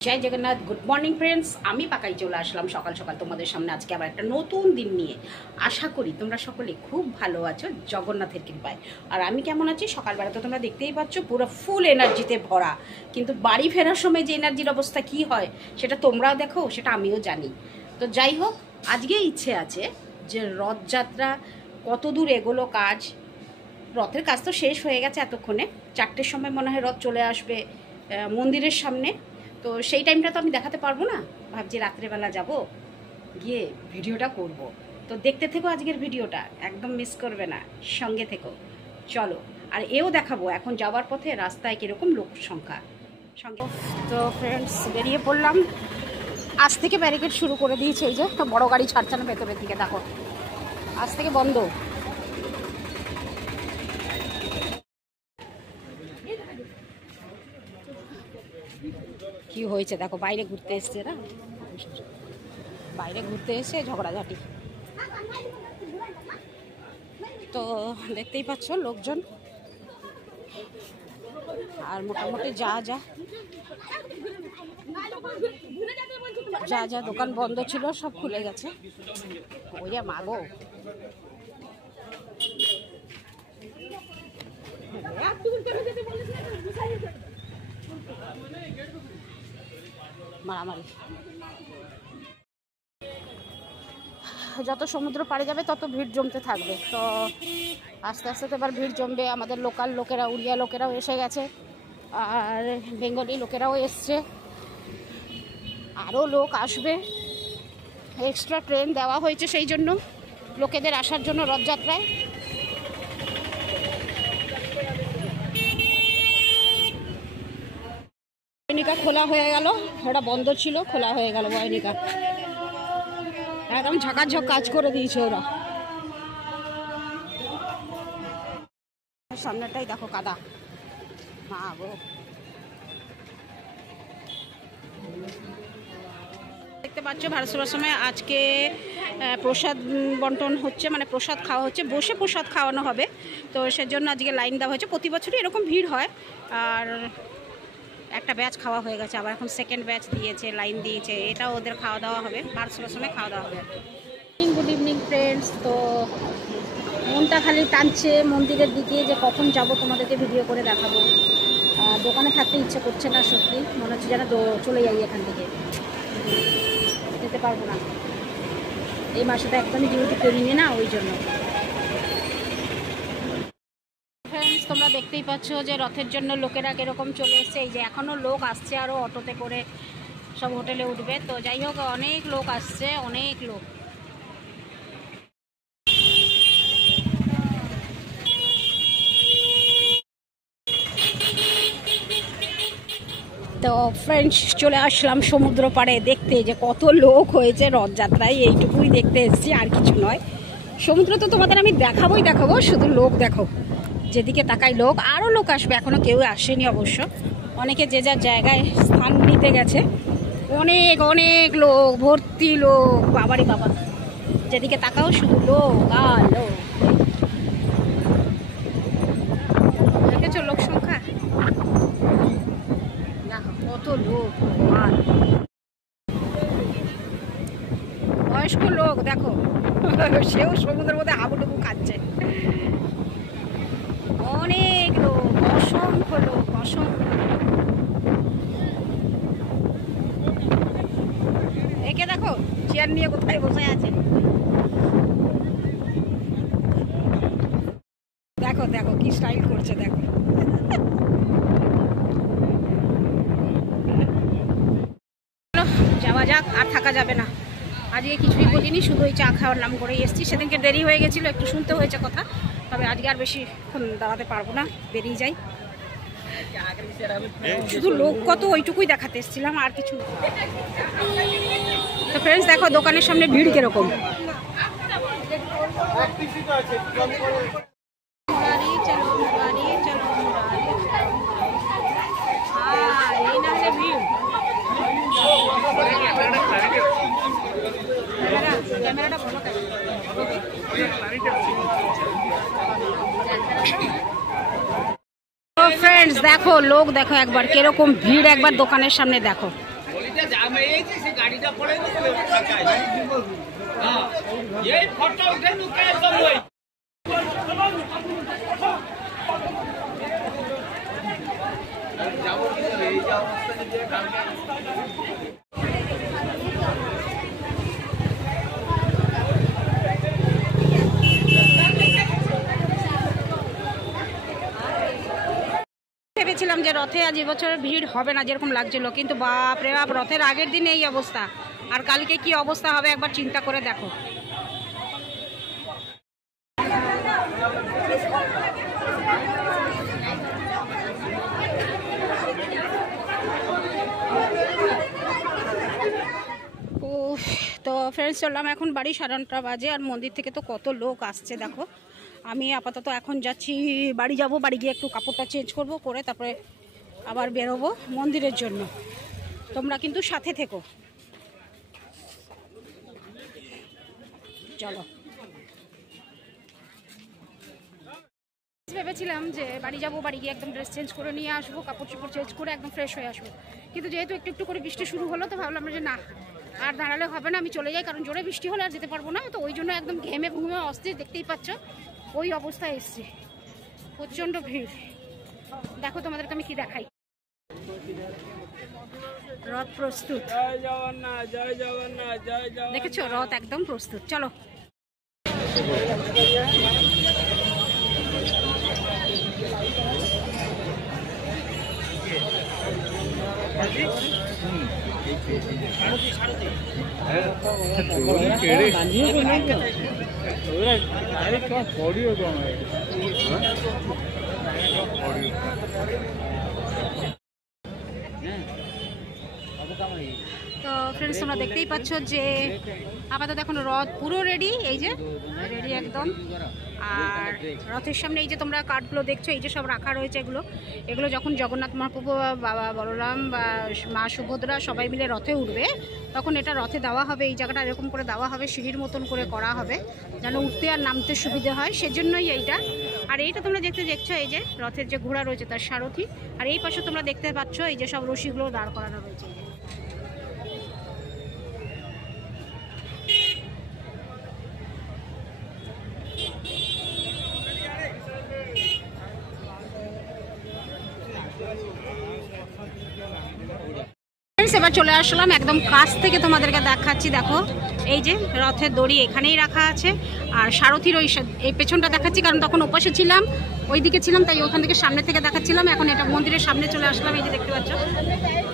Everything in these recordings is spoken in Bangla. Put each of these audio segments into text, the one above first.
जय जगन्नाथ। गुड मर्निंग फ्रेंड्स, आमी पाकाई चले आसलाम सकाल सकाल तुम्हारे सामने आज के आबार एक नतून दिन निये। आशा करी तोमरा सकले खूब भालो आछो जगन्नाथेर कृपाय। और आमी केमन आछि सकाल बेला तो तोमरा देखतेई पाচ্ছো पुरो फुल एनार्जिते भरा, किन्तु बाड़ी फेरार समय जे एनार्जिर अवस्था कि हय सेटा तोमराओ देखो, सेटा आमिओ जानी। तो जाई होक आजके इच्छे आछे जे रथयात्रा कत दूर एगोलो काज। रथेर काज तो शेष हये गेছে एतक्षणे, 4टेर समय मने हय रथ चले आसबे मंदिरेर सामने। तो সেই টাইমটা তো আমি দেখাতে পারবো না, ভাবছি রাত্রেবেলা যাব গিয়ে ভিডিওটা করব। তো দেখতে থেকো আজকের ভিডিওটা, একদম মিস করবে না, সঙ্গে থেকো। চলো, আর এও দেখাবো এখন যাওয়ার পথে রাস্তায় কীরকম লোক সংখ্যা সঙ্গে। তো ফ্রেন্ডস বেরিয়ে পড়লাম। আজ থেকে ব্যারিকেড শুরু করে দিয়েছে, এই যে বড় গাড়ি ছাড়ছে না ভেতরের দিকে, দেখো আজ থেকে বন্ধ। কি হয়েছে দেখো, বাইরে ঘুরতে এসছে না, বাইরে ঘুরতে এসে ঝগড়াঝাটি। তো দেখতেই পাচ্ছ লোকজন, আর মোটামুটি যা যা যা যা দোকান বন্ধ ছিল সব খুলে গেছে। ওই যে মাগো, মারামারি। যত সমুদ্র পাড়ে যাবে তত ভিড় জমতে থাকবে। তো আস্তে আস্তে তো এবার ভিড় জমবে। আমাদের লোকাল লোকেরা, উড়িয়া লোকেরাও এসে গেছে, আর বেঙ্গলি লোকেরাও এসছে, আরও লোক আসবে। এক্সট্রা ট্রেন দেওয়া হয়েছে সেই জন্য লোকেদের আসার জন্য রথযাত্রায়। বয়নিকা খোলা হয়ে গেল, ওটা বন্ধ ছিল, খোলা হয়ে গেল বয়নিকা। একদম ঝকাঝক কাজ করে দিয়েছে ওরা। সামনেটাই দেখো কাদা, মা গো। দেখতে পাচ্ছ ভারত সেবার সময় আজকে প্রসাদ বন্টন হচ্ছে, মানে প্রসাদ খাওয়া হচ্ছে, বসে প্রসাদ খাওয়ানো হবে। তো সেজন্য আজকে লাইন দেওয়া হয়েছে। প্রতি বছরই এরকম ভিড় হয়। আর একটা ব্যাচ খাওয়া হয়ে গেছে, আবার এখন সেকেন্ড ব্যাচ দিয়েছে, লাইন দিয়েছে, এটাও ওদের খাওয়া দাওয়া হবে, ভারত সেবার সময় খাওয়া দাওয়া হবে। Good evening friends. তো মনটা খালি টানছে মন্দিরের দিকে, যে কখন যাব তোমাদেরকে ভিডিও করে দেখাবো। দোকানে থাকতে ইচ্ছে করছে না, সত্যি মনে হচ্ছে যেন চলে যাই এখান থেকে, যেতে পারবো না। এই মাসে তো একদমই ডিউটি করিনি না, ওই জন্য। ফ্রেন্ডস তোমরা দেখতেই পাচ্ছ যে রথের জন্য লোকেরা কীরকম চলে এসছে। এই যে এখনও লোক আসছে, আরও অটোতে করে সব হোটেলে উঠবে। তো যাই হোক, অনেক লোক আসছে, অনেক লোক। তো ফ্রেন্ডস চলে আসলাম সমুদ্র পাড়ে দেখতে যে কত লোক হয়েছে রথযাত্রায়। এইটুকুই দেখতে এসেছি, আর কিছু নয়। সমুদ্র তো তোমাদের আমি দেখাবোই দেখাবো, শুধু লোক দেখো, যেদিকে তাকাই লোক। আরও লোক আসবে, এখনও কেউ আসেনি অবশ্য, অনেকে যে যার জায়গায় স্থান নিতে গেছে। অনেক অনেক লোক, ভর্তি লোক, বাবারই বাবা, যেদিকে তাকাও শুধু লোক আর লোক। দেখেছো লোক সংখ্যা কত লোক, আর বয়স্ক লোক দেখো, সেও সমুদ্রের মধ্যে হাবুডুবু খাচ্ছে। অনেক লোক, অসংখ্য লোক, অসংখ্য। একে দেখো চেয়ার নিয়ে কোথায় বসে আছে, দেখো দেখো কি স্টাইল করছে, দেখো। যাওয়া যাক, আর থাকা যাবে না। আজকে কিছুই বলিনি, শুধু ওই চা খাওয়ার নাম করেই এসেছি। সেদিনকে দেরি হয়ে গেছিলো, একটু শুনতে হয়েছে কথা। তবে আজকে আর বেশিক্ষণ দাঁড়াতে পারবো না, বেরিয়ে যাই। শুধু লোক কত, ওইটুকুই দেখাতে এসেছিলাম, আর কিছু। তো ফ্রেন্ডস দেখো দোকানের সামনে ভিড় কিরকম। এই না হলে ভিড়। ক্যামেরাটা ভালো থাকে। फ्रेंड्स देखो लोक देखो एक बार किरकम भीड़ एक बार दोकानेर सामने देखो গাড়িটা জামে এইছে সে গাড়িটা পড়ে গেছে ফাঁকায় হ্যাঁ এই ফটো উঠে লুকে একদম ওই যাবো কি এই যা অবস্থা যে কালকে ভেবেছিলাম যে রথে আজ এবছর ভিড় হবে না যেরকম লাগছিল, কিন্তু বাপ রে বাপ, রথের আগের দিনে এই অবস্থা, আর কালকে কি অবস্থা হবে একবার চিন্তা করে দেখো। তো ফ্রেন্ডস চললাম এখন বাড়ি, 9:30 বাজে, আর মন্দির থেকে তো কত লোক আসছে দেখো। আমি আপাতত এখন যাচ্ছি বাড়ি, যাব বাড়ি গিয়ে একটু কাপড়টা চেঞ্জ করব, করে তারপরে আবার বেরোবো মন্দিরের জন্য। তোমরা কিন্তু সাথে থেকো, চলো। ভেবেছিলাম যে বাড়ি যাব, বাড়ি গিয়ে একদম ড্রেস চেঞ্জ করে নিয়ে আসবো, কাপড় চোপড় চেঞ্জ করে একদম ফ্রেশ হয়ে আসবো, কিন্তু যেহেতু একটু একটু করে বৃষ্টি শুরু হলো তো ভাবলাম যে না আর দাঁড়ালে হবে না, আমি চলে যাই, কারণ জোরে বৃষ্টি হলে আর যেতে পারবো না। তো ওই জন্য একদম ঘেমে ঘুমে অস্থির, দেখতেই পাচ্ছ ওই অবস্থায় এসছি, প্রচণ্ড ভিড়। দেখো তোমাদেরকে আমি কি দেখাই, রথ প্রস্তুত, জয় জগন্নাথ জয় জগন্নাথ জয় জগন্নাথ। দেখেছো রথ একদম প্রস্তুত, চলো। তো ফ্রেন্ডস তোমরা দেখতেই পাচ্ছ যে আপাতত এখন রথ পুরো রেডি, এই যে রেডি একদম। আর রথের সামনে এই যে তোমরা কাঠগুলো দেখছো, এই যে সব রাখা রয়েছে, এগুলো যখন জগন্নাথ মহাপ্রভু, বাবা বলরাম বা মা সুভদ্রা সবাই মিলে রথে উঠবে, তখন এটা রথে দেওয়া হবে, এই জায়গাটা এরকম করে দেওয়া হবে, সিঁড়ির মতন করে করা হবে যেন উঠতে আর নামতে সুবিধে হয়, সেজন্যই এইটা। আর এইটা তোমরা দেখছো এই যে রথের যে ঘোড়া রয়েছে তার সারথি, আর এই পাশে তোমরা দেখতে পাচ্ছ এই যে সব রশিগুলো দাঁড় করানো রয়েছে। এবার চলে আসলাম একদম কাছ থেকে তোমাদেরকে দেখাচ্ছি, দেখো এই যে রথের দড়ি এখানেই রাখা আছে, আর সারথির ওই এই পেছনটা দেখাচ্ছি, কারণ তখন ওপাশে ছিলাম, ওই দিকে ছিলাম, তাই ওখান থেকে সামনে থেকে দেখাচ্ছিলাম। এখন এটা মন্দিরের সামনে চলে আসলাম, এই যে দেখতে পাচ্ছ,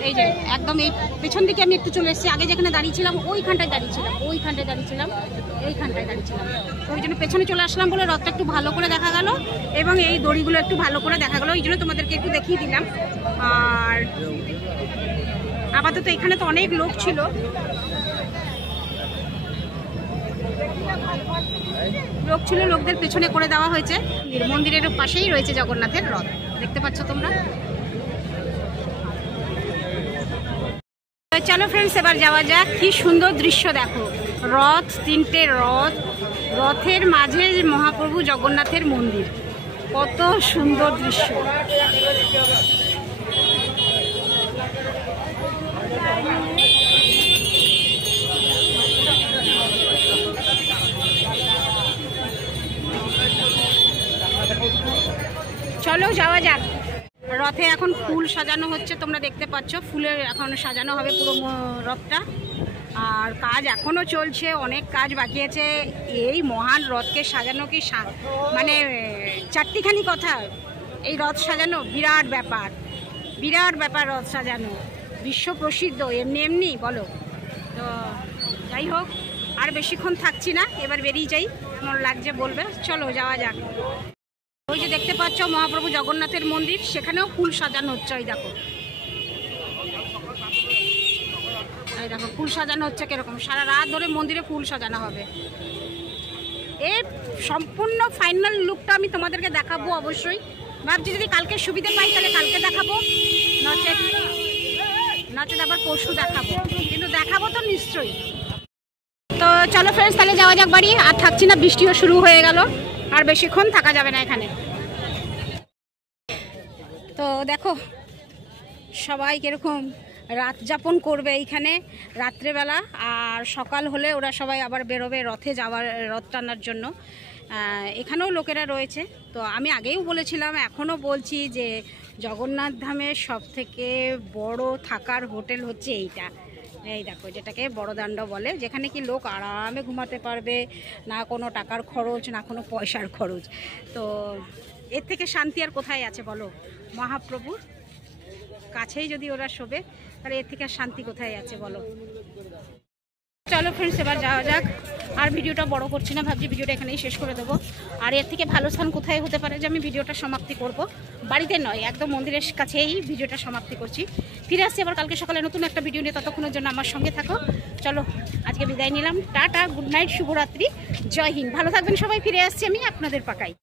এই যে একদম এই পেছন দিকে আমি একটু চলে এসেছি। আগে যেখানে দাঁড়িয়েছিলাম ওইখানটায় দাঁড়িয়েছিলাম, এইখানটায় দাঁড়িয়েছিলাম, ওই জন্য পেছনে চলে আসলাম বলে রথটা একটু ভালো করে দেখা গেল, এবং এই দড়িগুলো একটু ভালো করে দেখা গেল, এই জন্য তোমাদেরকে একটু দেখিয়ে দিলাম। আর আপাতত এখানে তো অনেক লোক ছিল, লোকদের পেছনে করে দেওয়া হয়েছে। মন্দিরের পাশেই রয়েছে জগন্নাথের রথ, দেখতে পাচ্ছ তোমরা। চলো ফ্রেন্ডস এবার যাওয়া যাক, কি সুন্দর দৃশ্য দেখো, রথ, 3টে রথ, রথের মাঝে মহাপ্রভু জগন্নাথের মন্দির, কত সুন্দর দৃশ্য। চলো যাওয়া যাক। রথে এখন ফুল সাজানো হচ্ছে, তোমরা দেখতে পাচ্ছ, ফুলের এখন সাজানো হবে পুরো রথটা, আর কাজ এখনো চলছে, অনেক কাজ বাকি আছে। এই মহান রথকে সাজানো কি মানে চারটিখানি কথা, এই রথ সাজানো বিরাট ব্যাপার, রথ সাজানো বিশ্ব প্রসিদ্ধ, এমনি বলো। তো যাই হোক, আর বেশিক্ষণ থাকছি না, এবার বেরিয়ে যাই, কেমন লাগছে বলবে, চলো যাওয়া যাক। ওই যে দেখতে পাচ্ছ মহাপ্রভু জগন্নাথের মন্দির, সেখানেও ফুল সাজানো হচ্ছে, ওই দেখো, এই দেখো ফুল সাজানো হচ্ছে কিরকম, সারা রাত ধরে মন্দিরে ফুল সাজানো হবে। এর সম্পূর্ণ ফাইনাল লুকটা আমি তোমাদেরকে দেখাবো অবশ্যই, ভাবছি যদি কালকে সুবিধা পাই তাহলে কালকে দেখাবো, নচেত আবার পরশু দেখাবো, কিন্তু দেখাবো তো নিশ্চয়ই। তো চলো ফ্রেন্ডস তাহলে যাওয়া যাক বাড়ি, আর থাকছি না, বৃষ্টিও শুরু হয়ে গেল, আর বেশিক্ষণ থাকা যাবে না এখানে। তো দেখো সবাই কিরকম রাত যাপন করবে এইখানে রাত্রেবেলা, আর সকাল হলে ওরা সবাই আবার বেরোবে রথে যাওয়ার, রথ টানার জন্য। এখানেও লোকেরা রয়েছে। তো আমি আগেও বলেছিলাম, এখনও বলছি যে জগন্নাথ ধামের সবথেকে বড় থাকার হোটেল হচ্ছে এইটা। এই দেখো, যেটাকে বড়দাণ্ড বলে, যেখানে কি লোক আরামে ঘুমাতে পারবে, না কোনো টাকার খরচ, না কোনো পয়সার খরচ। তো এর থেকে শান্তি আর কোথায় আছে বলো? মহাপ্রভুর কাছেই যদি ওরা শোবে, তাহলে এর থেকে আর শান্তি কোথায় আছে বলো? চলো ফ্রেন্ডস, এবার যাওয়া যাক। আর ভিডিওটা বড় করছি না, ভাবছি ভিডিওটা এখানেই শেষ করে দেবো। আর এর থেকে ভালো স্থান কোথায় হতে পারে যে আমি ভিডিওটা সমাপ্তি করব? বাড়িতে নয়, একদম মন্দিরের কাছেই ভিডিওটা সমাপ্তি করছি। ফিরে আসছি আবার কালকে সকালে নতুন একটা ভিডিও নিয়ে, ততক্ষণের জন্য আমার সঙ্গে থাকো। চলো আজকে বিদায় নিলাম, টাটা, গুড নাইট, শুভরাত্রি, জয় হিন্দ, ভালো থাকবেন সবাই। ফিরে আসছি আমি আপনাদের পাকাই।